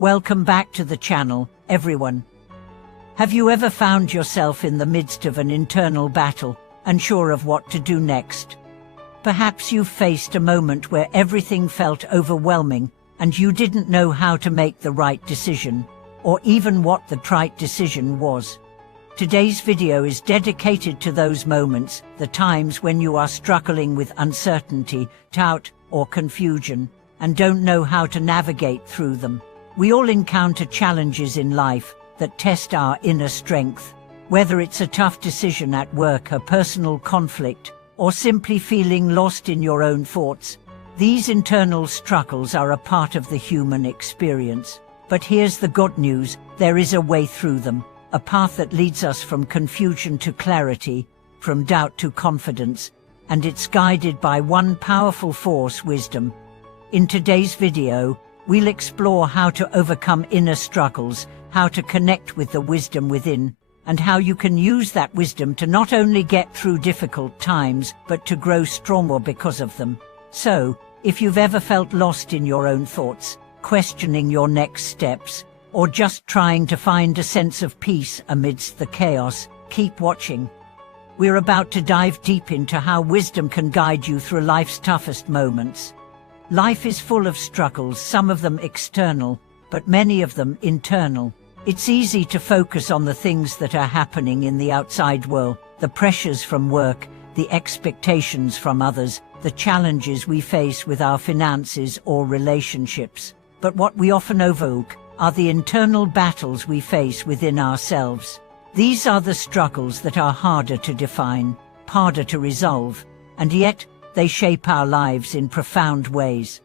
Welcome back to the channel, everyone. Have you ever found yourself in the midst of an internal battle, unsure of what to do next? Perhaps you've faced a moment where everything felt overwhelming and you didn't know how to make the right decision, or even what the right decision was. Today's video is dedicated to those moments, the times when you are struggling with uncertainty, doubt, or confusion, and don't know how to navigate through them. We all encounter challenges in life that test our inner strength. Whether it's a tough decision at work, a personal conflict, or simply feeling lost in your own thoughts, these internal struggles are a part of the human experience. But here's the good news: there is a way through them, a path that leads us from confusion to clarity, from doubt to confidence, and it's guided by one powerful force: wisdom. In today's video, we'll explore how to overcome inner struggles, how to connect with the wisdom within, and how you can use that wisdom to not only get through difficult times, but to grow stronger because of them. So, if you've ever felt lost in your own thoughts, questioning your next steps, or just trying to find a sense of peace amidst the chaos, keep watching. We're about to dive deep into how wisdom can guide you through life's toughest moments. Life is full of struggles, some of them external, but many of them internal. It's easy to focus on the things that are happening in the outside world, the pressures from work, the expectations from others, the challenges we face with our finances or relationships. But what we often overlook are the internal battles we face within ourselves. These are the struggles that are harder to define, harder to resolve, and yet they shape our lives in profound ways.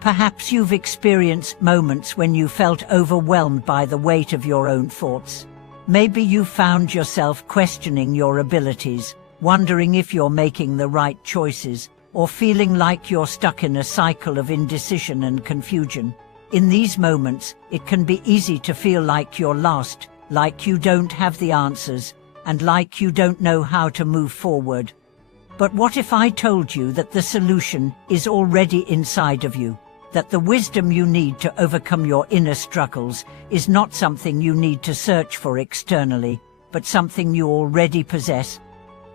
Perhaps you've experienced moments when you felt overwhelmed by the weight of your own thoughts. Maybe you found yourself questioning your abilities, wondering if you're making the right choices, or feeling like you're stuck in a cycle of indecision and confusion. In these moments, it can be easy to feel like you're lost, like you don't have the answers, and like you don't know how to move forward. But what if I told you that the solution is already inside of you? That the wisdom you need to overcome your inner struggles is not something you need to search for externally, but something you already possess?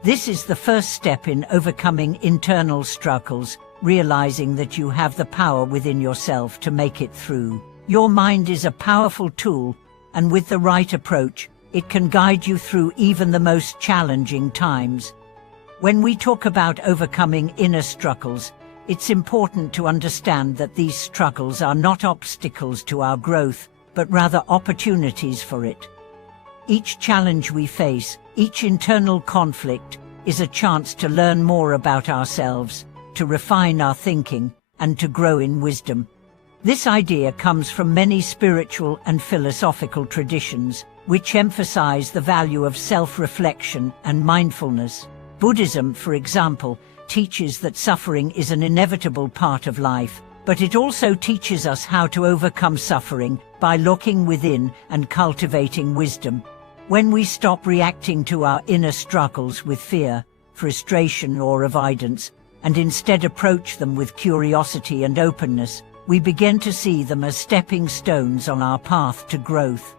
This is the first step in overcoming internal struggles, realizing that you have the power within yourself to make it through. Your mind is a powerful tool, and with the right approach, it can guide you through even the most challenging times. When we talk about overcoming inner struggles, it's important to understand that these struggles are not obstacles to our growth, but rather opportunities for it. Each challenge we face, each internal conflict, is a chance to learn more about ourselves, to refine our thinking, and to grow in wisdom. This idea comes from many spiritual and philosophical traditions, which emphasize the value of self-reflection and mindfulness. Buddhism, for example, teaches that suffering is an inevitable part of life, but it also teaches us how to overcome suffering by looking within and cultivating wisdom. When we stop reacting to our inner struggles with fear, frustration, or avoidance, and instead approach them with curiosity and openness, we begin to see them as stepping stones on our path to growth.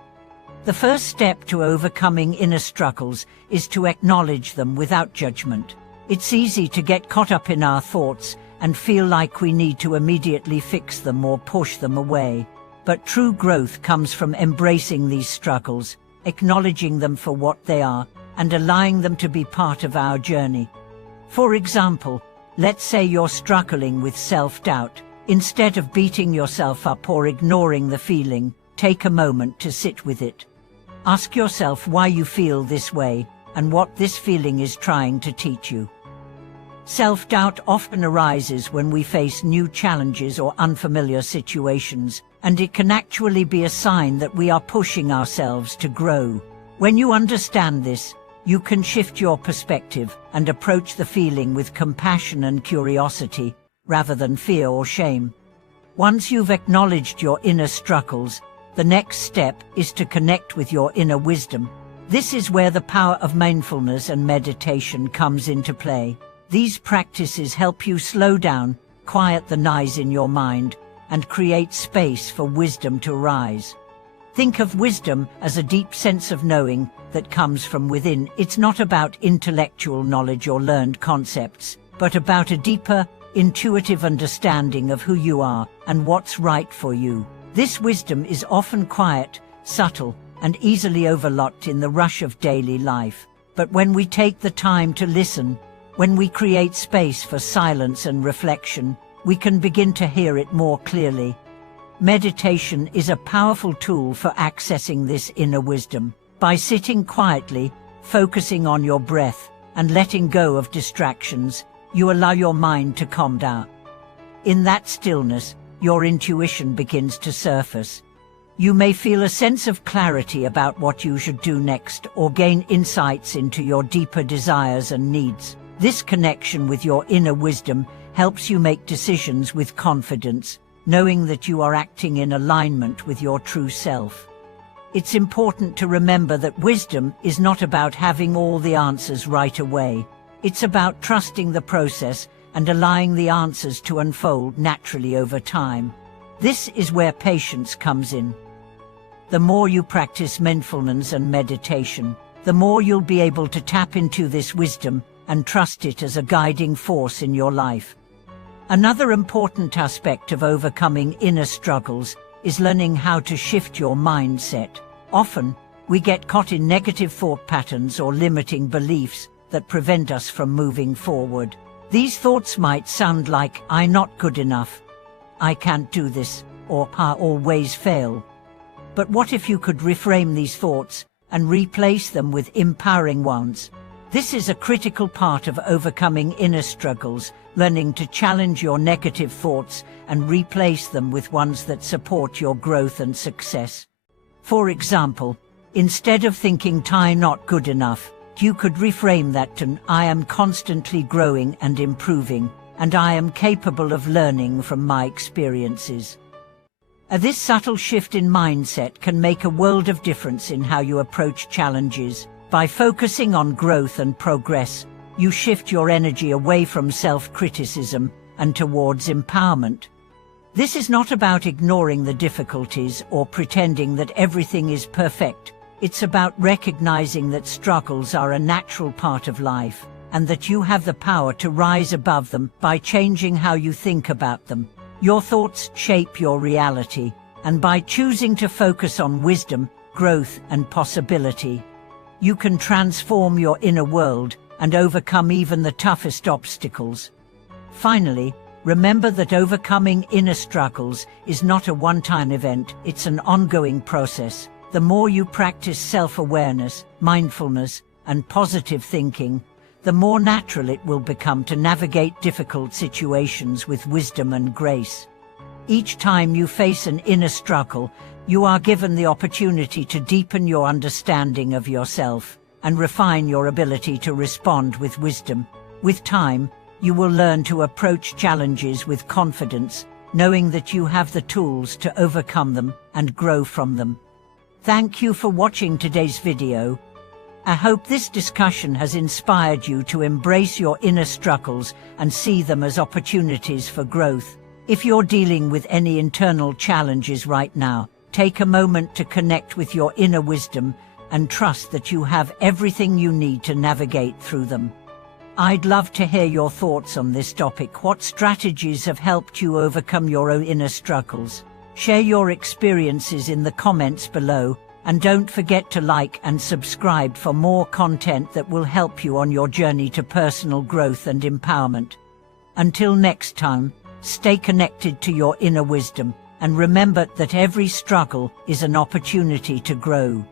The first step to overcoming inner struggles is to acknowledge them without judgment. It's easy to get caught up in our thoughts and feel like we need to immediately fix them or push them away. But true growth comes from embracing these struggles, acknowledging them for what they are, and allowing them to be part of our journey. For example, let's say you're struggling with self-doubt. Instead of beating yourself up or ignoring the feeling, take a moment to sit with it. Ask yourself why you feel this way and what this feeling is trying to teach you. Self-doubt often arises when we face new challenges or unfamiliar situations, and it can actually be a sign that we are pushing ourselves to grow. When you understand this, you can shift your perspective and approach the feeling with compassion and curiosity, rather than fear or shame. Once you've acknowledged your inner struggles, the next step is to connect with your inner wisdom. This is where the power of mindfulness and meditation comes into play. These practices help you slow down, quiet the noise in your mind, and create space for wisdom to rise. Think of wisdom as a deep sense of knowing that comes from within. It's not about intellectual knowledge or learned concepts, but about a deeper, intuitive understanding of who you are and what's right for you. This wisdom is often quiet, subtle, and easily overlooked in the rush of daily life. But when we take the time to listen, when we create space for silence and reflection, we can begin to hear it more clearly. Meditation is a powerful tool for accessing this inner wisdom. By sitting quietly, focusing on your breath, and letting go of distractions, you allow your mind to calm down. In that stillness, your intuition begins to surface. You may feel a sense of clarity about what you should do next, or gain insights into your deeper desires and needs. This connection with your inner wisdom helps you make decisions with confidence, knowing that you are acting in alignment with your true self. It's important to remember that wisdom is not about having all the answers right away. It's about trusting the process and allowing the answers to unfold naturally over time. This is where patience comes in. The more you practice mindfulness and meditation, the more you'll be able to tap into this wisdom and trust it as a guiding force in your life. Another important aspect of overcoming inner struggles is learning how to shift your mindset. Often, we get caught in negative thought patterns or limiting beliefs that prevent us from moving forward. These thoughts might sound like, "I'm not good enough," "I can't do this," or "I always fail." But what if you could reframe these thoughts and replace them with empowering ones? This is a critical part of overcoming inner struggles, learning to challenge your negative thoughts and replace them with ones that support your growth and success. For example, instead of thinking "I'm not good enough," you could reframe that to "I am constantly growing and improving, and I am capable of learning from my experiences." This subtle shift in mindset can make a world of difference in how you approach challenges. By focusing on growth and progress, you shift your energy away from self-criticism and towards empowerment. This is not about ignoring the difficulties or pretending that everything is perfect. It's about recognizing that struggles are a natural part of life, and that you have the power to rise above them by changing how you think about them. Your thoughts shape your reality, and by choosing to focus on wisdom, growth, and possibility, you can transform your inner world and overcome even the toughest obstacles. Finally, remember that overcoming inner struggles is not a one-time event, it's an ongoing process. The more you practice self-awareness, mindfulness, and positive thinking, the more natural it will become to navigate difficult situations with wisdom and grace. Each time you face an inner struggle, you are given the opportunity to deepen your understanding of yourself and refine your ability to respond with wisdom. With time, you will learn to approach challenges with confidence, knowing that you have the tools to overcome them and grow from them. Thank you for watching today's video. I hope this discussion has inspired you to embrace your inner struggles and see them as opportunities for growth. If you're dealing with any internal challenges right now, take a moment to connect with your inner wisdom and trust that you have everything you need to navigate through them. I'd love to hear your thoughts on this topic. What strategies have helped you overcome your own inner struggles? Share your experiences in the comments below, and don't forget to like and subscribe for more content that will help you on your journey to personal growth and empowerment. Until next time, stay connected to your inner wisdom, and remember that every struggle is an opportunity to grow.